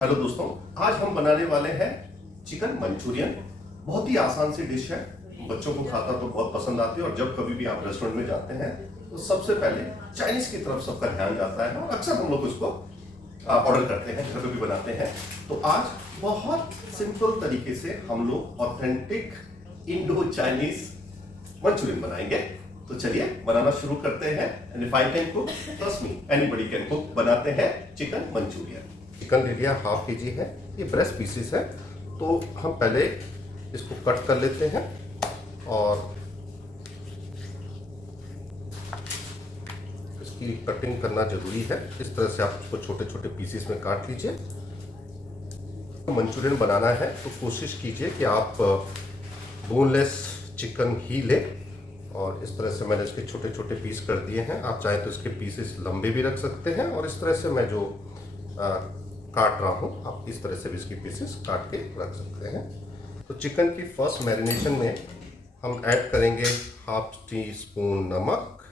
Hello दोस्तों, आज हम बनाने वाले हैं चिकन मंचूरियन। बहुत ही आसान सी डिश है, बच्चों को खाता तो बहुत पसंद आती है। और जब कभी भी आप रेस्टोरेंट में जाते हैं तो सबसे पहले चाइनीज की तरफ सबका ध्यान जाता है और अक्सर हम लोग इसको ऑर्डर करते हैं, घर पे भी बनाते हैं। तो आज बहुत सिंपल तरीके से हम लोग ऑथेंटिक इंडो चाइनीज मंचूरियन बनाएंगे। तो चलिए बनाना शुरू करते हैं। And if I can cook, trust me, anybody can cook. बनाते हैं चिकन मंचूरियन। चिकन ले लिया, हाफ केजी है, ये ब्रेस्ट पीसेस है। तो हम पहले इसको कट कर लेते हैं और इसकी कटिंग करना जरूरी है। इस तरह से आप इसको छोटे छोटे पीसेस में काट लीजिए। मंचूरियन बनाना है तो कोशिश कीजिए कि आप बोनलेस चिकन ही लें। और इस तरह से मैंने इसके छोटे छोटे पीस कर दिए हैं। आप चाहे तो इसके पीसेस लंबे भी रख सकते हैं और इस तरह से मैं जो काट रहा हूँ, आप इस तरह से भी इसकी पीसेस काट के रख सकते हैं। तो चिकन की फर्स्ट मैरिनेशन में हम ऐड करेंगे हाफ टी स्पून नमक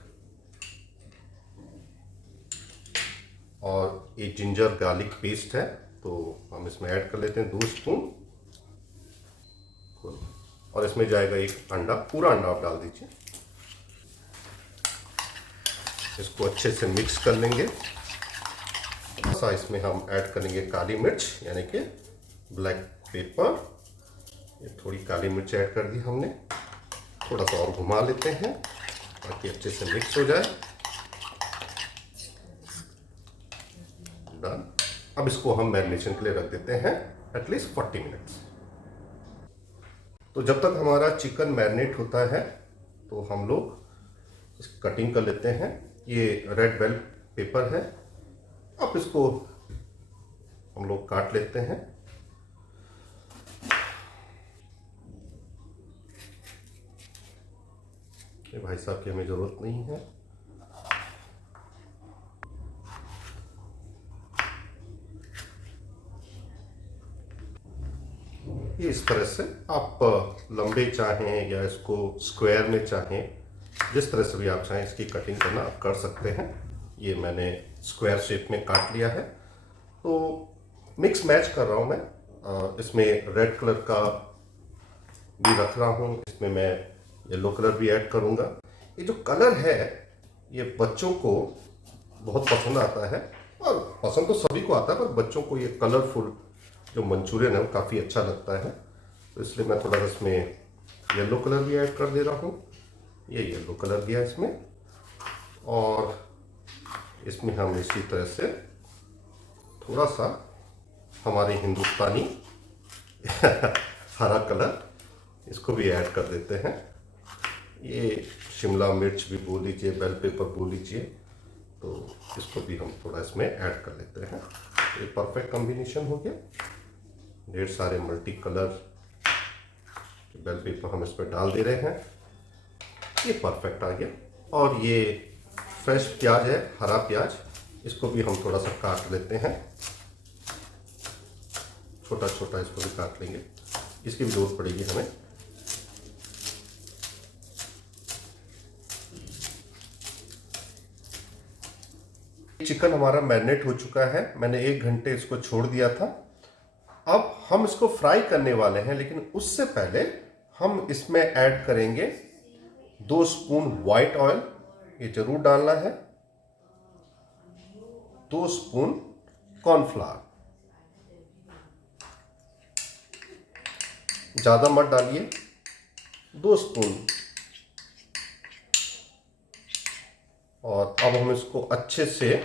और ये जिंजर गार्लिक पेस्ट है, तो हम इसमें ऐड कर लेते हैं 2 स्पून। और इसमें जाएगा 1 अंडा, पूरा अंडा आप डाल दीजिए। इसको अच्छे से मिक्स कर लेंगे। इसमें हम ऐड करेंगे काली मिर्च यानी कि ब्लैक पेपर। ये थोड़ी काली मिर्च ऐड कर दी हमने। थोड़ा सा और घुमा लेते हैं ताकि अच्छे से मिक्स हो जाए। डन। अब इसको हम मैरिनेशन के लिए रख देते हैं एटलीस्ट 40 मिनट्स। तो जब तक हमारा चिकन मैरिनेट होता है तो हम लोग इसकी कटिंग कर लेते हैं। ये रेड बेल पेपर है, अब इसको हम लोग काट लेते हैं। ये भाई साहब की हमें जरूरत नहीं है। ये इस तरह से आप लंबे चाहें या इसको स्क्वायर में चाहें, जिस तरह से भी आप चाहें इसकी कटिंग करना आप कर सकते हैं। ये मैंने स्क्वायर शेप में काट लिया है। तो मिक्स मैच कर रहा हूँ मैं। इसमें रेड कलर का भी रख रहा हूँ, इसमें मैं येलो कलर भी ऐड करूँगा। ये जो कलर है ये बच्चों को बहुत पसंद आता है, और पसंद तो सभी को आता है, पर बच्चों को ये कलरफुल जो मंचूरियन है वो काफ़ी अच्छा लगता है। तो इसलिए मैं थोड़ा सा इसमें येलो कलर भी ऐड कर दे रहा हूँ। ये येलो कलर दिया इसमें, और इसमें हम इसी तरह से थोड़ा सा हमारे हिंदुस्तानी हरा कलर इसको भी ऐड कर देते हैं। ये शिमला मिर्च भी बोल लीजिए, बेल पेपर बोल लीजिए, तो इसको भी हम थोड़ा इसमें ऐड कर लेते हैं। ये परफेक्ट कॉम्बिनेशन हो गया। ढेर सारे मल्टी कलर बेल पेपर हम इसमें डाल दे रहे हैं। ये परफेक्ट आ गया। और ये फ्रेश प्याज है, हरा प्याज, इसको भी हम थोड़ा सा काट लेते हैं। छोटा छोटा इसको भी काट लेंगे, इसकी भी जरूरत पड़ेगी हमें। चिकन हमारा मैरिनेट हो चुका है, मैंने 1 घंटे इसको छोड़ दिया था। अब हम इसको फ्राई करने वाले हैं, लेकिन उससे पहले हम इसमें ऐड करेंगे 2 स्पून व्हाइट ऑयल, ये जरूर डालना है। 2 स्पून कॉर्नफ्लावर, ज्यादा मत डालिए, 2 स्पून। और अब हम इसको अच्छे से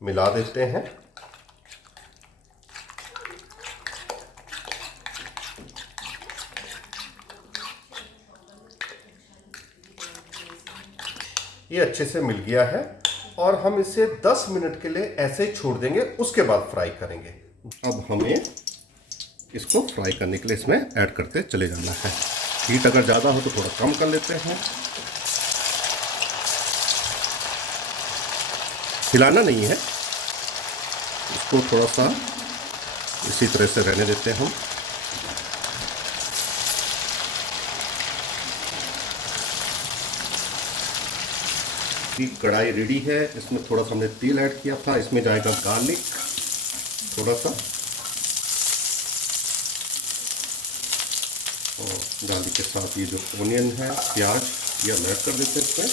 मिला देते हैं। ये अच्छे से मिल गया है और हम इसे 10 मिनट के लिए ऐसे ही छोड़ देंगे, उसके बाद फ्राई करेंगे। अब हमें इसको फ्राई करने के लिए इसमें ऐड करते चले जाना है। हीट अगर ज़्यादा हो तो थोड़ा कम कर लेते हैं। हिलाना नहीं है, इसको थोड़ा सा इसी तरह से रहने देते हैं हम। कढ़ाई रेडी है, इसमें थोड़ा सा हमने तेल ऐड किया था। इसमें जाएगा गार्लिक, थोड़ा सा, और गार्लिक के साथ ये जो ओनियन है, प्याज, ये हम ऐड कर देते हैं इसमें।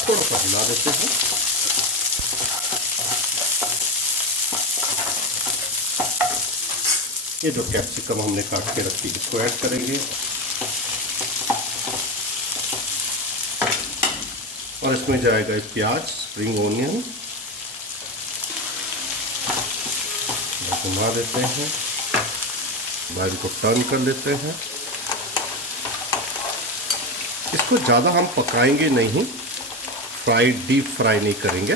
थोड़ा सा हिला देते हैं। ये जो कैप्सिकम हमने काट के रखी इसको ऐड करेंगे, और इसमें जाएगा प्याज, स्प्रिंग ओनियन, घुमा देते हैं, बाइल को टर्न कर लेते हैं। इसको ज़्यादा हम पकाएंगे नहीं, डीप फ्राई नहीं करेंगे,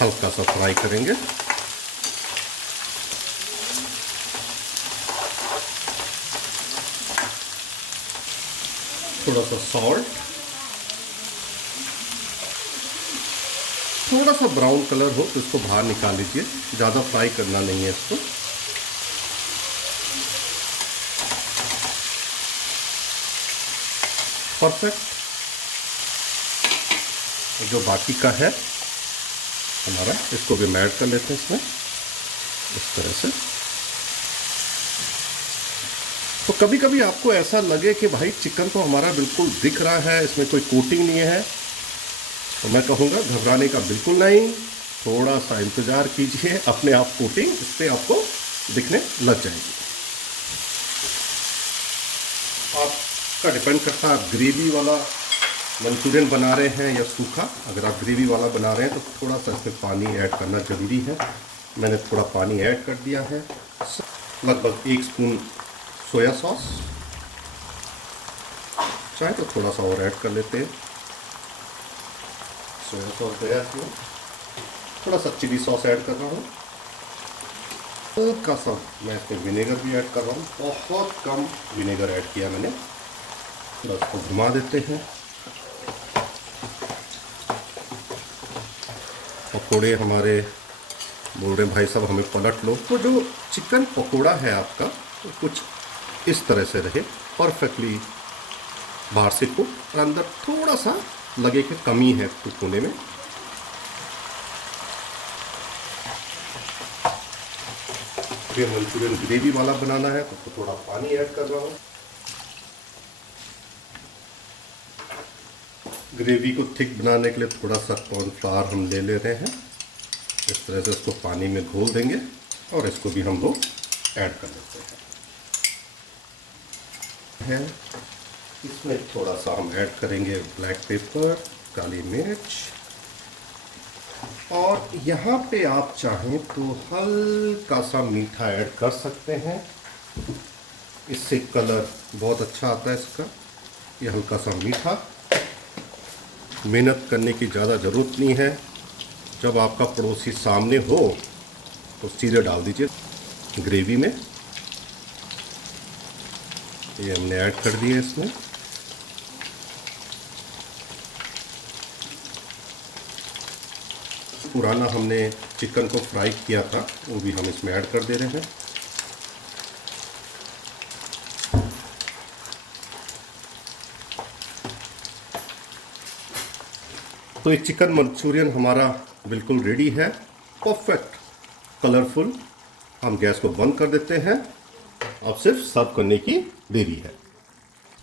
हल्का सा फ्राई करेंगे। थोड़ा सा सॉल्ट, थोड़ा सा ब्राउन कलर हो तो इसको बाहर निकाल लीजिए, ज़्यादा फ्राई करना नहीं है इसको। परफेक्ट। जो बाकी का है हमारा, इसको भी ऐड कर लेते हैं इसमें, इस तरह से। तो कभी कभी आपको ऐसा लगे कि भाई चिकन तो हमारा बिल्कुल दिख रहा है, इसमें कोई कोटिंग नहीं है, तो मैं कहूँगा घबराने का बिल्कुल नहीं, थोड़ा सा इंतज़ार कीजिए, अपने आप कोटिंग इस पर आपको दिखने लग जाएगी। आपका डिपेंड करता है आप ग्रेवी वाला मंचूरियन बना रहे हैं या सूखा। अगर आप ग्रेवी वाला बना रहे हैं तो थोड़ा सा इसमें पानी ऐड करना ज़रूरी है। मैंने थोड़ा पानी ऐड कर दिया है, लगभग 1 स्पून सोया सॉस, चाहे तो थोड़ा सा और ऐड कर लेते हैं। सोया सॉस गया इसमें, थोड़ा सा चिली सॉस ऐड कर रहा हूँ, हल्का सा मैं इसमें विनेगर भी ऐड कर रहा हूँ, बहुत कम विनेगर ऐड किया मैंने। थोड़ा इसको घुमा देते हैं। पकोड़े हमारे बोल रहे भाई साहब हमें पलट लो, तो जो चिकन पकोड़ा है आपका तो कुछ इस तरह से रहे, परफेक्टली बाहर से कुक और अंदर थोड़ा सा लगे कि कमी है कुक होने में। फिर मंचूरियन ग्रेवी वाला बनाना है तो थोड़ा पानी ऐड कर रहा हूँ। ग्रेवी को थिक बनाने के लिए थोड़ा सा कॉर्नफ्लावर हम ले रहे हैं, इस तरह से उसको पानी में घोल देंगे और इसको भी हम लोग ऐड कर देते हैं। इसमें थोड़ा सा हम ऐड करेंगे ब्लैक पेपर, काली मिर्च, और यहाँ पे आप चाहें तो हल्का सा मीठा ऐड कर सकते हैं, इससे कलर बहुत अच्छा आता है इसका। ये हल्का सा मीठा, मेहनत करने की ज़्यादा ज़रूरत नहीं है। जब आपका पड़ोसी सामने हो तो सीधे डाल दीजिए ग्रेवी में। ये हमने ऐड कर दिए इसमें। पुराना हमने चिकन को फ्राई किया था वो भी हम इसमें ऐड कर दे रहे हैं। तो ये चिकन मंचूरियन हमारा बिल्कुल रेडी है, परफेक्ट कलरफुल। हम गैस को बंद कर देते हैं, अब सिर्फ सर्व करने की देरी है।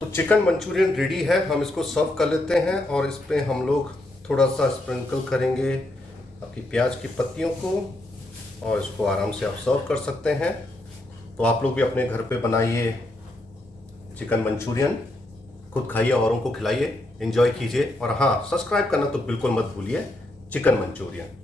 तो चिकन मंचूरियन रेडी है, हम इसको सर्व कर लेते हैं और इस पे हम लोग थोड़ा सा स्प्रिंकल करेंगे आपकी प्याज की पत्तियों को, और इसको आराम से आप सर्व कर सकते हैं। तो आप लोग भी अपने घर पे बनाइए चिकन मंचूरियन, खुद खाइए, औरों को खिलाइए, एंजॉय कीजिए, और हाँ, सब्सक्राइब करना तो बिल्कुल मत भूलिए। Chicken Manchurian.